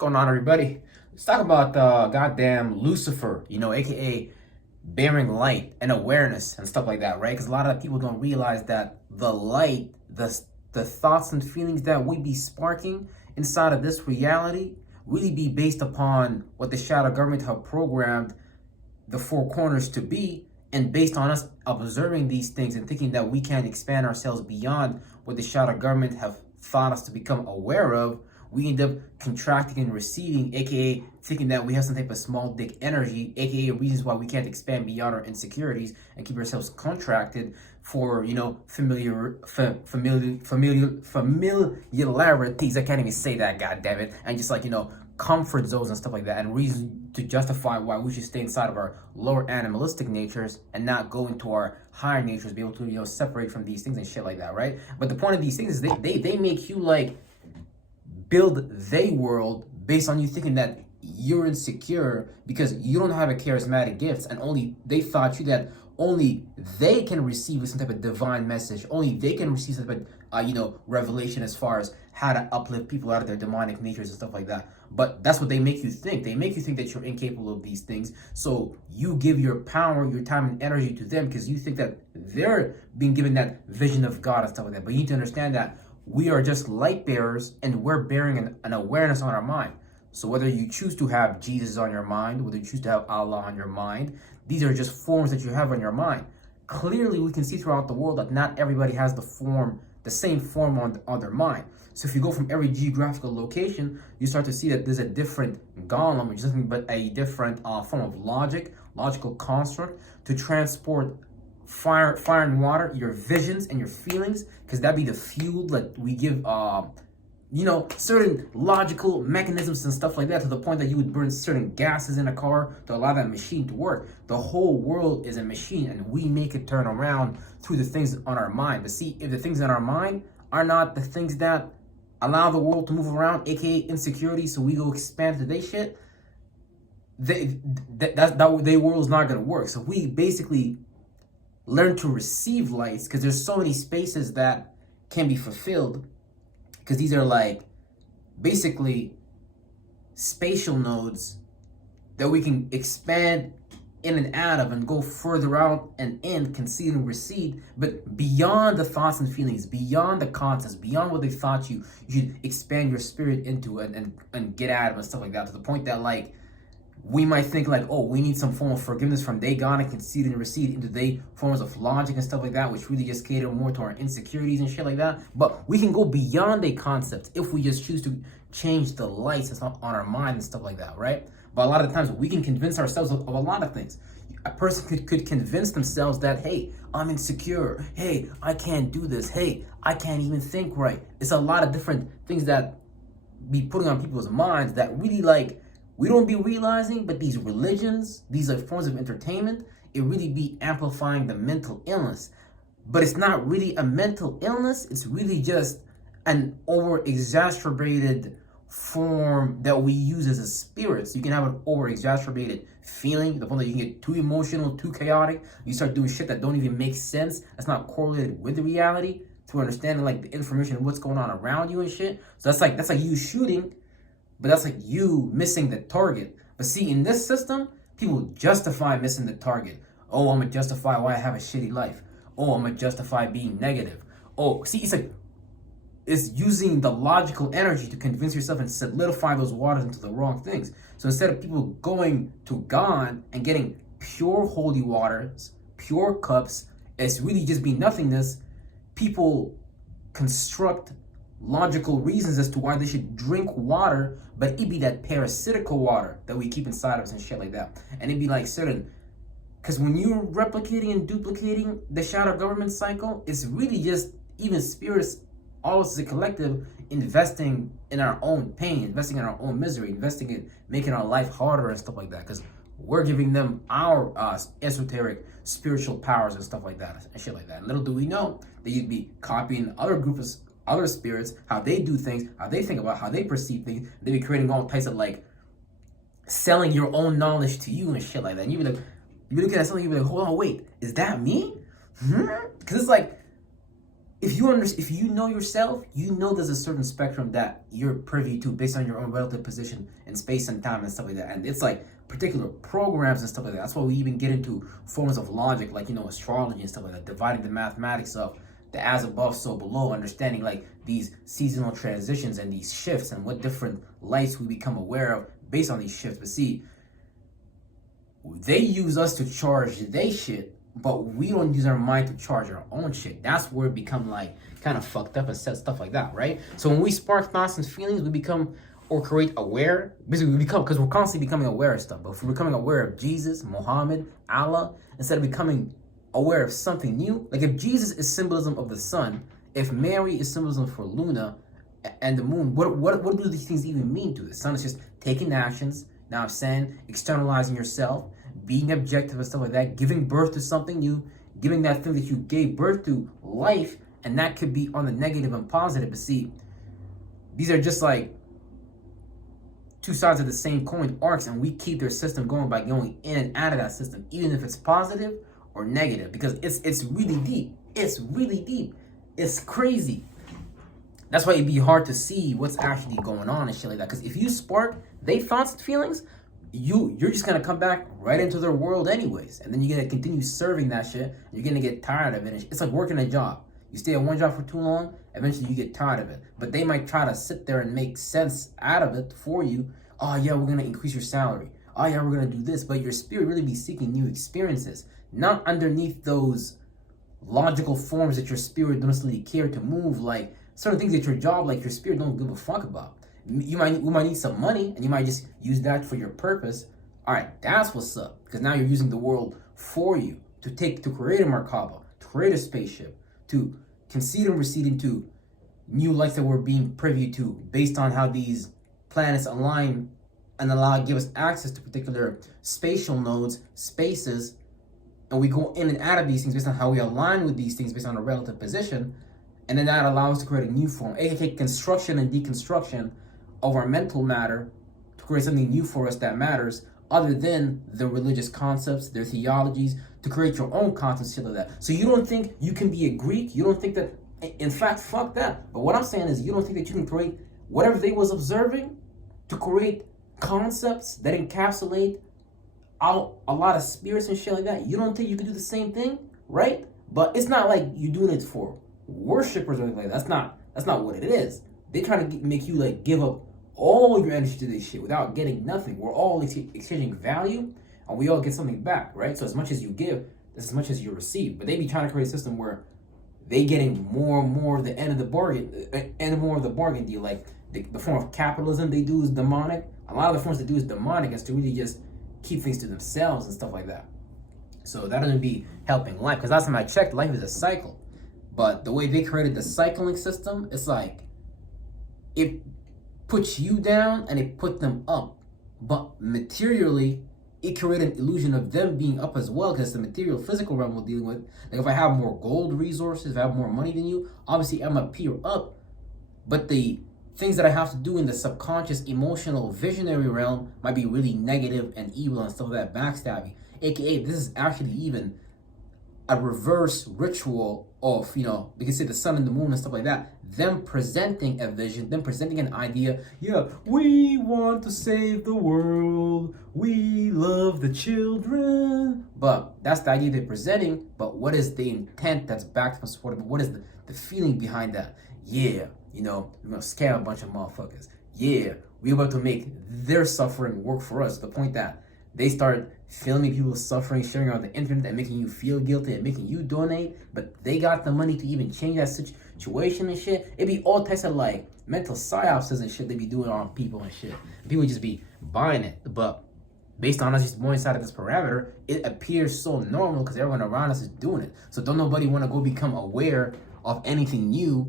going on, everybody? Let's talk about goddamn Lucifer, aka bearing light and awareness and stuff like that, right? Because a lot of people don't realize that the light, the thoughts and feelings that we be sparking inside of this reality really be based upon what the shadow government have programmed the four corners to be, and based on us observing these things and thinking that we can expand ourselves beyond what the shadow government have thought us to become aware of, we end up contracting and receding, aka thinking that we have some type of small dick energy, aka reasons why we can't expand beyond our insecurities and keep ourselves contracted for familiarities. I can't even say that, god damn it. And just comfort zones and stuff like that, and reason to justify why we should stay inside of our lower animalistic natures and not go into our higher natures, be able to separate from these things and shit like that, right? But the point of these things is they make you build they world based on you thinking that you're insecure because you don't have a charismatic gifts, and only they thought you that only they can receive some type of divine message, only they can receive some type of revelation as far as how to uplift people out of their demonic natures and stuff like that. But that's what they make you think. They make you think that you're incapable of these things, so you give your power, your time and energy to them because you think that they're being given that vision of God and stuff like that. But you need to understand that we are just light bearers, and we're bearing an awareness on our mind. So whether you choose to have Jesus on your mind, whether you choose to have Allah on your mind, these are just forms that you have on your mind. Clearly, we can see throughout the world that not everybody has the same form on their mind. So if you go from every geographical location, you start to see that there's a different golem, which is nothing but a different form of logical construct to transport fire and water, your visions and your feelings, because that'd be the fuel that we give certain logical mechanisms and stuff like that, to the point that you would burn certain gases in a car to allow that machine to work. The whole world is a machine, and we make it turn around through the things on our mind. But see, if the things on our mind are not the things that allow the world to move around, aka insecurity, so we go expand to their shit, that their world's not gonna work. So we basically learn to receive lights, because there's so many spaces that can be fulfilled, because these are basically spatial nodes that we can expand in and out of and go further out and in, concede and recede, but beyond the thoughts and feelings, beyond the concepts, beyond what they thought you should expand your spirit into and get out of and stuff like that, to the point that we might think oh, we need some form of forgiveness from they God and concede and recede into they forms of logic and stuff like that, which really just cater more to our insecurities and shit like that. But we can go beyond a concept if we just choose to change the lights that's on our mind and stuff like that, right? But a lot of times we can convince ourselves of a lot of things. A person could convince themselves that, hey, I'm insecure. Hey, I can't do this. Hey, I can't even think right. It's a lot of different things that be putting on people's minds that really we don't be realizing, but these religions, these forms of entertainment, it really be amplifying the mental illness. But it's not really a mental illness, it's really just an over-exacerbated form that we use as a spirit. So you can have an over-exacerbated feeling, the point that you can get too emotional, too chaotic, you start doing shit that don't even make sense, that's not correlated with the reality, to understanding the information of what's going on around you and shit. So that's like you shooting, but that's you missing the target. But see, in this system, people justify missing the target. Oh, I'm gonna justify why I have a shitty life. Oh, I'm gonna justify being negative. Oh, see, it's using the logical energy to convince yourself and solidify those waters into the wrong things. So instead of people going to God and getting pure holy waters, pure cups, it's really just be nothingness, people construct logical reasons as to why they should drink water, but it be that parasitical water that we keep inside of us and shit like that. And it'd be certain, because when you're replicating and duplicating the shadow government cycle, it's really just even spirits, all of us as a collective, investing in our own pain, investing in our own misery, investing in making our life harder and stuff like that, because we're giving them our esoteric spiritual powers and stuff like that and shit like that. And little do we know that you'd be copying other spirits, how they do things, how they think about, how they perceive things. They be creating all types of selling your own knowledge to you and shit like that. And you be looking at something, you be hold on, wait, is that me? Because it's if you know yourself, you know there's a certain spectrum that you're privy to based on your own relative position in space and time and stuff like that. And it's like particular programs and stuff like that. That's why we even get into forms of logic, like, you know, astrology and stuff like that, dividing the mathematics of the as above, so below, understanding like these seasonal transitions and these shifts and what different lights we become aware of based on these shifts. But see, they use us to charge they shit, but we don't use our mind to charge our own shit. That's where it become like kind of fucked up and set stuff like that, right? So when we spark thoughts and feelings, we become or create aware. Basically, we become, because we're constantly becoming aware of stuff. But if we're becoming aware of Jesus, Muhammad, Allah, instead of becoming aware of something new, like if Jesus is symbolism of the sun, if Mary is symbolism for Luna and the moon, what do these things even mean to the sun? Is just taking actions. Now I'm saying externalizing yourself, being objective and stuff like that, giving birth to something new, giving that thing that you gave birth to life, and that could be on the negative and positive. But see, these are just like two sides of the same coin, arcs, and we keep their system going by going in and out of that system, even if it's positive or negative, because it's really deep. It's really deep. It's crazy. That's why it'd be hard to see what's actually going on and shit like that. Because if you spark they thoughts and feelings, you're just gonna come back right into their world anyways, and then you're gonna continue serving that shit. And you're gonna get tired of it. It's like working a job. You stay at one job for too long, eventually you get tired of it. But they might try to sit there and make sense out of it for you. Oh yeah, we're gonna increase your salary. Oh yeah, we're gonna do this. But your spirit really be seeking new experiences, not underneath those logical forms that your spirit don't necessarily care to move, like certain things at your job, like your spirit don't give a fuck about. We might need some money, and you might just use that for your purpose. All right, that's what's up. Because now you're using the world for you to create a Merkaba, to create a spaceship, to concede and recede into new lights that we're being privy to based on how these planets align and give us access to particular spatial nodes, spaces, and we go in and out of these things based on how we align with these things based on a relative position, and then that allows us to create a new form, aka construction and deconstruction of our mental matter to create something new for us that matters, other than the religious concepts, their theologies, to create your own concepts, shit like that. So you don't think you can be a Greek? You don't think that, in fact, fuck that. But what I'm saying is you don't think that you can create whatever they was observing to create concepts that encapsulate out a lot of spirits and shit like that? You don't think you can do the same thing, right? But it's not like you're doing it for worshipers or anything like that. That's not what it is. They try to make you like give up all your energy to this shit without getting nothing. We're all exchanging value, and we all get something back, right? So as much as you give, that's as much as you receive. But they be trying to create a system where they getting more and more the end of the bargain deal. Like the form of capitalism they do is demonic. A lot of the forms they do is demonic, is to really just keep things to themselves and stuff like that. So that doesn't be helping life. Because last time I checked, life is a cycle. But the way they created the cycling system, it's like it puts you down and it put them up. But materially, it created an illusion of them being up as well, because the material physical realm we're dealing with. Like if I have more gold resources, if I have more money than you, obviously I'm up here up. But the things that I have to do in the subconscious, emotional, visionary realm might be really negative and evil and stuff like that, backstabbing. AKA, this is actually even a reverse ritual of, you know, we can say the sun and the moon and stuff like that, them presenting a vision, them presenting an idea. Yeah, we want to save the world, we love the children. But that's the idea they're presenting. But what is the intent that's backed and supported? What is the feeling behind that? Yeah, you know, we're gonna scam a bunch of motherfuckers. Yeah, we're about to make their suffering work for us, to the point that they start filming people suffering, sharing on the internet, and making you feel guilty and making you donate. But they got the money to even change that situation and shit. It'd be all types of like mental psyopses and shit they be doing on people and shit. People just be buying it. But based on us just more inside of this parameter, it appears so normal because everyone around us is doing it. So don't nobody want to go become aware of anything new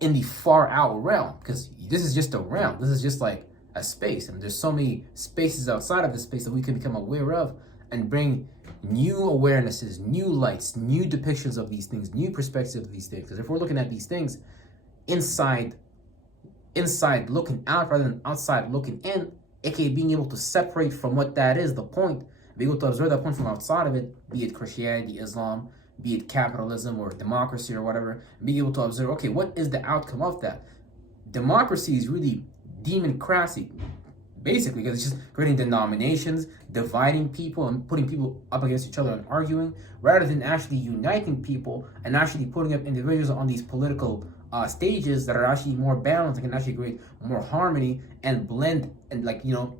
in the far out realm, because this is just a realm. This is just like a space, and there's so many spaces outside of this space that we can become aware of and bring new awarenesses, new lights, new depictions of these things, new perspectives of these things. Because if we're looking at these things inside looking out rather than outside looking in, aka being able to separate from what that is, the point, be able to observe that point from outside of it, be it Christianity, Islam, be it capitalism or democracy or whatever, and being able to observe, okay, what is the outcome of that? Democracy is really democracy, basically, because it's just creating denominations, dividing people, and putting people up against each other and arguing, rather than actually uniting people and actually putting up individuals on these political stages that are actually more balanced and can actually create more harmony and blend and, like, you know,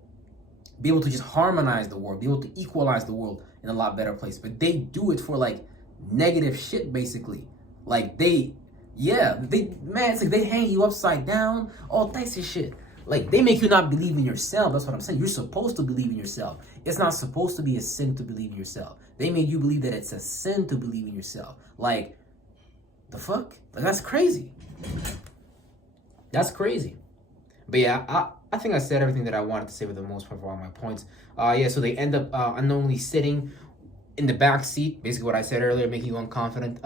be able to just harmonize the world, be able to equalize the world in a lot better place. But they do it for like negative shit, basically. Like man, it's like they hang you upside down, all types of shit. Like, they make you not believe in yourself. That's what I'm saying. You're supposed to believe in yourself. It's not supposed to be a sin to believe in yourself. They made you believe that it's a sin to believe in yourself. Like, the fuck? Like, that's crazy. That's crazy. But yeah, I think I said everything that I wanted to say for the most part for all my points. Yeah, so they end up unknowingly sitting in the back seat, basically what I said earlier, making you unconfident,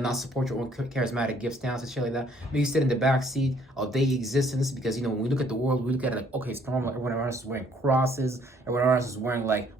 not support your own charismatic gift stance and shit like that. Make you sit in the back seat of their existence, because, you know, when we look at the world, we look at it like, okay, it's normal. Everyone else is wearing crosses. Everyone else is wearing like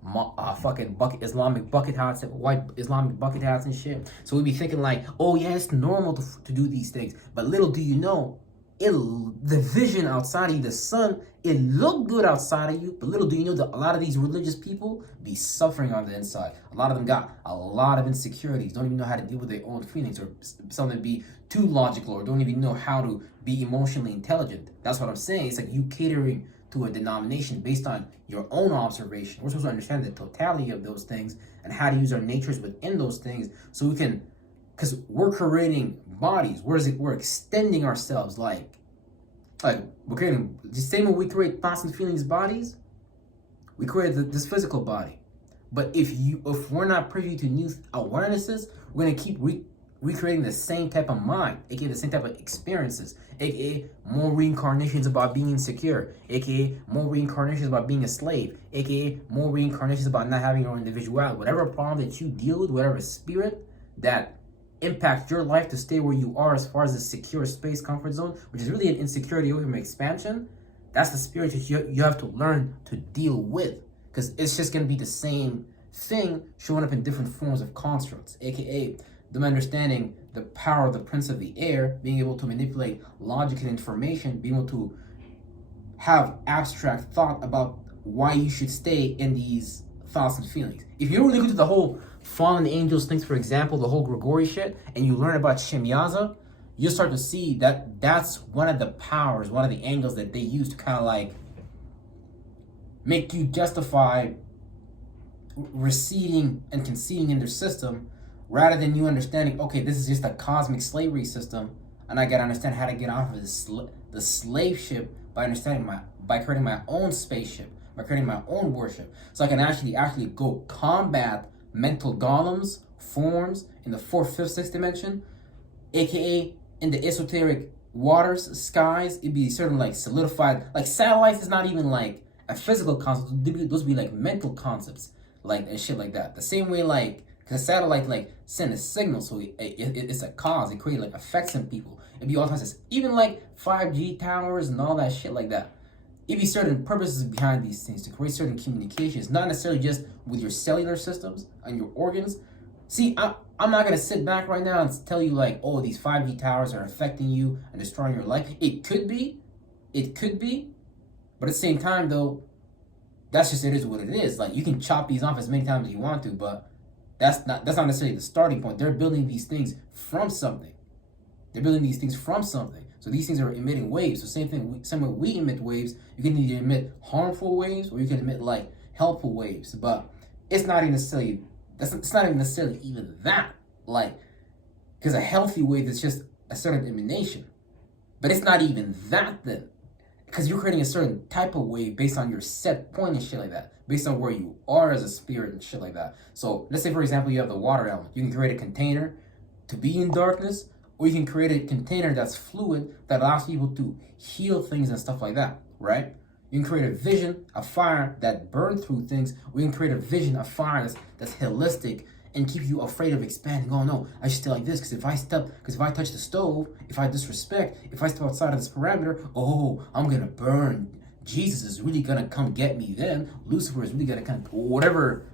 fucking Islamic bucket hats, white Islamic bucket hats and shit. So we'd be thinking like, oh yeah, it's normal to do these things. But little do you know, the vision outside of you, the sun, it look good outside of you, but little do you know that a lot of these religious people be suffering on the inside. A lot of them got a lot of insecurities, don't even know how to deal with their own feelings, or some of them be too logical, or don't even know how to be emotionally intelligent. That's what I'm saying. It's like you catering to a denomination based on your own observation. We're supposed to understand the totality of those things and how to use our natures within those things, so we can, because we're creating bodies. We're extending ourselves, like we're creating the same way we create thoughts and feelings bodies. We create this physical body. But if we're not privy to new awarenesses, we're gonna keep recreating the same type of mind, aka the same type of experiences, aka more reincarnations about being insecure, aka more reincarnations about being a slave, aka more reincarnations about not having your own individuality. Whatever problem that you deal with, whatever spirit that impact your life to stay where you are as far as the secure space comfort zone, which is really an insecurity over expansion, that's the spirit that you have to learn to deal with, because it's just going to be the same thing showing up in different forms of constructs, aka them understanding the power of the prince of the air, being able to manipulate logic and information, being able to have abstract thought about why you should stay in these thoughts and feelings. If you really go to the whole fallen angels things, for example, the whole Grigori shit, and you learn about Shemyaza, you'll start to see that that's one of the powers, one of the angles that they use to kind of like make you justify receding and conceding in their system, rather than you understanding, okay, this is just a cosmic slavery system, and I gotta understand how to get off of the slave ship by creating my own spaceship, by creating my own worship, so I can actually go combat mental golems, forms in the 4th, 5th, 6th dimension, aka in the esoteric waters, skies. It'd be certain like solidified, like satellites is not even like a physical concept. Those would be like mental concepts, like and shit like that. The same way, like, because a satellite like send a signal, so it's a cause. It creates like effects in people. It'd be all kinds of, even like 5G towers and all that shit like that. It'd be certain purposes behind these things to create certain communications, not necessarily just with your cellular systems and your organs. See, I'm not gonna sit back right now and tell you like, oh, these 5G towers are affecting you and destroying your life. It could be, but at the same time though, that's just, it is what it is. Like, you can chop these off as many times as you want to, but that's not necessarily the starting point. They're building these things from something. So these things are emitting waves. So same way we emit waves, you can either emit harmful waves or you can emit like helpful waves. But it's not even necessarily even that. Like, because a healthy wave is just a certain emanation. But it's not even that then. Because you're creating a certain type of wave based on your set point and shit like that. Based on where you are as a spirit and shit like that. So let's say, for example, you have the water element. You can create a container to be in darkness, or you can create a container that's fluid that allows people to heal things and stuff like that, right? You can create a vision, a fire that burns through things, or you can create a vision, a fire that's holistic and keep you afraid of expanding. Oh no, I should stay like this, because if I touch the stove, if I disrespect, if I step outside of this parameter, oh, I'm gonna burn. Jesus is really gonna come get me then. Lucifer is really gonna come, whatever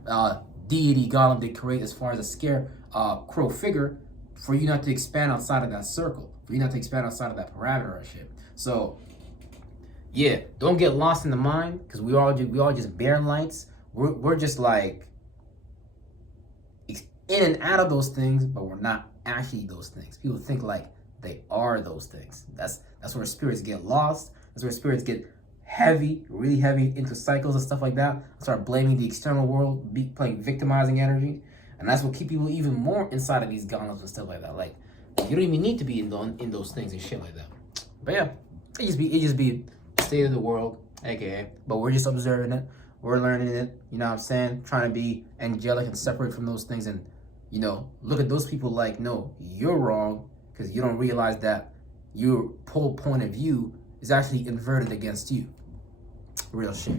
deity golem they create as far as a scare crow figure for you not to expand outside of that circle, for you not to expand outside of that parameter or shit. So yeah, don't get lost in the mind, because we all just bare lights. We're just like in and out of those things, but we're not actually those things. People think like they are those things. That's where spirits get lost. That's where spirits get heavy, really heavy into cycles and stuff like that. Start blaming the external world, playing victimizing energy, and that's what keep people even more inside of these golems and stuff like that. Like you don't even need to be in those things and shit like that. But yeah, it just be state of the world, aka. But we're just observing it. We're learning it. You know what I'm saying? Trying to be angelic and separate from those things, and look at those people like, no, you're wrong, because you don't realize that your whole point of view is actually inverted against you. Real shit.